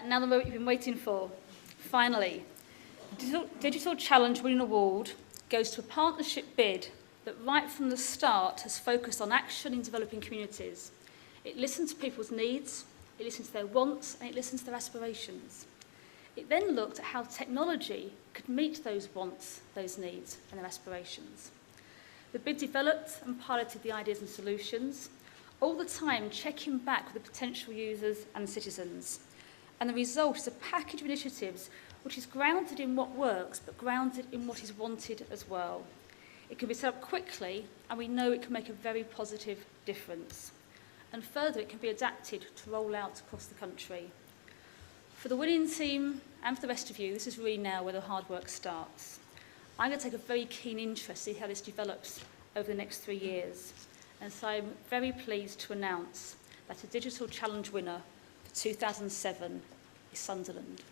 Right, now the moment you've been waiting for. Finally, Digital Challenge Winning Award goes to a partnership bid that right from the start has focused on action in developing communities. It listens to people's needs, it listens to their wants, and it listens to their aspirations. It then looked at how technology could meet those wants, those needs, and their aspirations. The bid developed and piloted the ideas and solutions, all the time checking back with the potential users and citizens. And the result is a package of initiatives which is grounded in what works, but grounded in what is wanted as well. It can be set up quickly, and we know it can make a very positive difference. And further, it can be adapted to roll out across the country. For the winning team and for the rest of you, this is really now where the hard work starts. I'm going to take a very keen interest to see how this develops over the next 3 years. And so I'm very pleased to announce that a Digital Challenge winner for 2007 is Sunderland.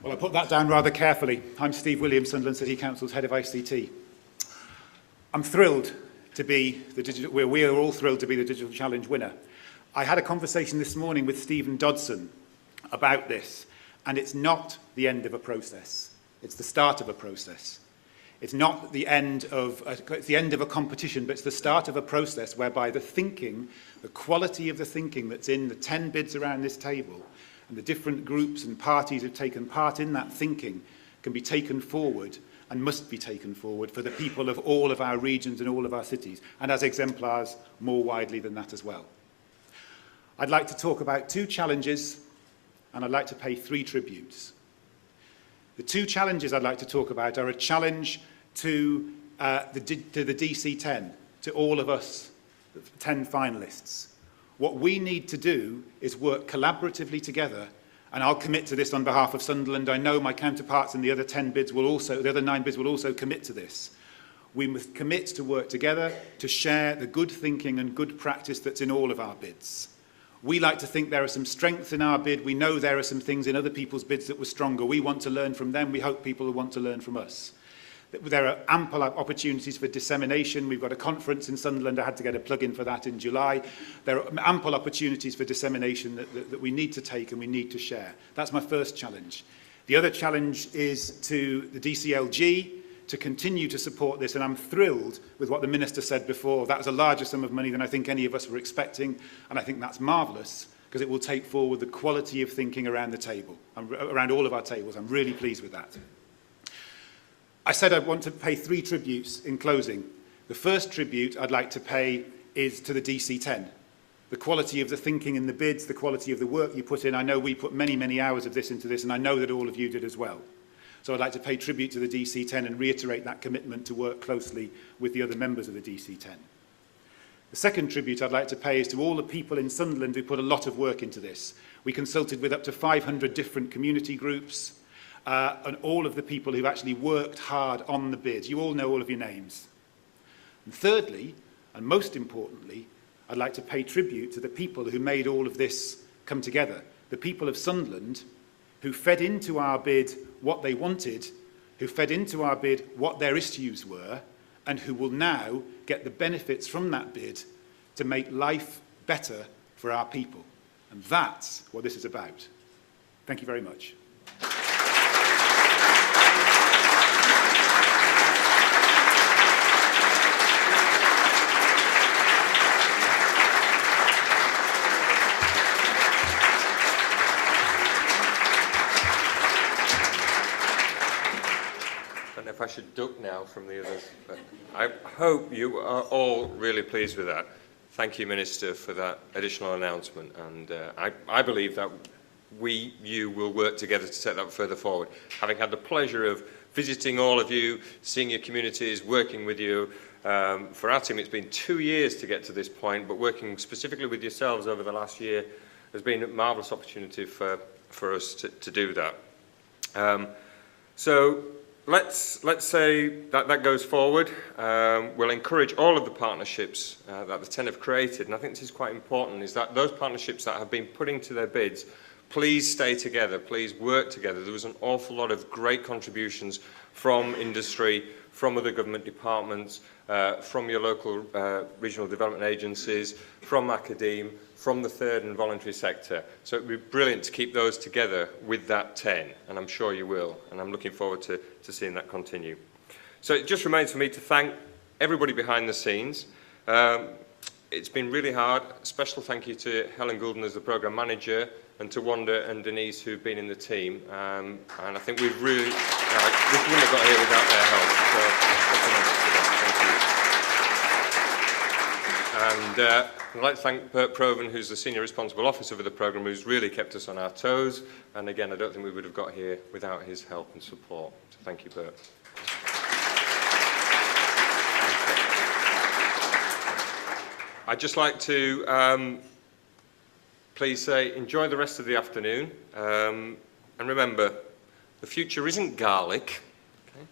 Well, I put that down rather carefully. I'm Steve Williams, Sunderland City Council's Head of ICT. I'm thrilled to be we are all thrilled to be the Digital Challenge winner. I had a conversation this morning with Stephen Dodson about this, and it's not the end of a process. It's the start of a process. It's not the end of it's the end of a competition, but it's the start of a process whereby the thinking, the quality of the thinking that's in the 10 bids around this table, and the different groups and parties who've taken part in that thinking can be taken forward and must be taken forward for the people of all of our regions and all of our cities, and as exemplars more widely than that as well. I'd like to talk about 2 challenges, and I'd like to pay 3 tributes. The 2 challenges I'd like to talk about are a challenge to the DC10, to all of us 10 finalists. What we need to do is work collaboratively together, and I'll commit to this on behalf of Sunderland. I know my counterparts in the other 10 bids will also, the other 9 bids will also commit to this. We must commit to work together to share the good thinking and good practice that's in all of our bids. We like to think there are some strengths in our bid. We know there are some things in other people's bids that were stronger. We want to learn from them. We hope people will want to learn from us. There are ample opportunities for dissemination. We've got a conference in Sunderland. I had to get a plug-in for that in July. There are ample opportunities for dissemination that we need to take and we need to share. That's my first challenge. The other challenge is to the DCLG to continue to support this, and I'm thrilled with what the Minister said before. That was a larger sum of money than I think any of us were expecting, and I think that's marvellous because it will take forward the quality of thinking around the table, around all of our tables. I'm really pleased with that. I said I want to pay 3 tributes in closing. The first tribute I'd like to pay is to the DC10. The quality of the thinking in the bids, the quality of the work you put in. I know we put many, many hours of this into this, and I know that all of you did as well. So I'd like to pay tribute to the DC10 and reiterate that commitment to work closely with the other members of the DC10. The second tribute I'd like to pay is to all the people in Sunderland who put a lot of work into this. We consulted with up to 500 different community groups, and all of the people who've actually worked hard on the bids. You all know all of your names. And thirdly, and most importantly, I'd like to pay tribute to the people who made all of this come together. The people of Sunderland who fed into our bid what they wanted, who fed into our bid what their issues were, and who will now get the benefits from that bid to make life better for our people. And that's what this is about. Thank you very much. If I should duck now from the others, but I hope you are all really pleased with that. Thank you, Minister, for that additional announcement, and I believe that you will work together to take that further forward. Having had the pleasure of visiting all of you, seeing your communities, working with you, for our team it's been 2 years to get to this point, but working specifically with yourselves over the last year has been a marvellous opportunity for us to do that. So let's say that goes forward. We'll encourage all of the partnerships that the 10 have created, and I think this is quite important, is that those partnerships that have been putting to their bids, please stay together, please work together. There was an awful lot of great contributions from industry, from other government departments, from your local regional development agencies, from academe, from the third and voluntary sector. So it would be brilliant to keep those together with that 10, and I'm sure you will, and I'm looking forward to seeing that continue. So it just remains for me to thank everybody behind the scenes. It's been really hard. A special thank you to Helen Goulden as the programme manager, and to Wanda and Denise who've been in the team. And I think we've really, we wouldn't have got here without their help. So thank you. And I'd like to thank Bert Proven, who's the Senior Responsible Officer for the programme, who's really kept us on our toes. And again, I don't think we would have got here without his help and support. So thank you, Bert. I'd just like to please say enjoy the rest of the afternoon, and remember, the future isn't garlic, okay?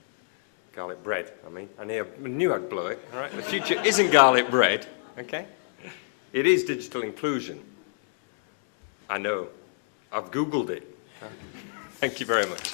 Garlic bread, I knew I'd blow it, all right? The future isn't garlic bread, okay? It is digital inclusion. I know, I've Googled it. Thank you very much.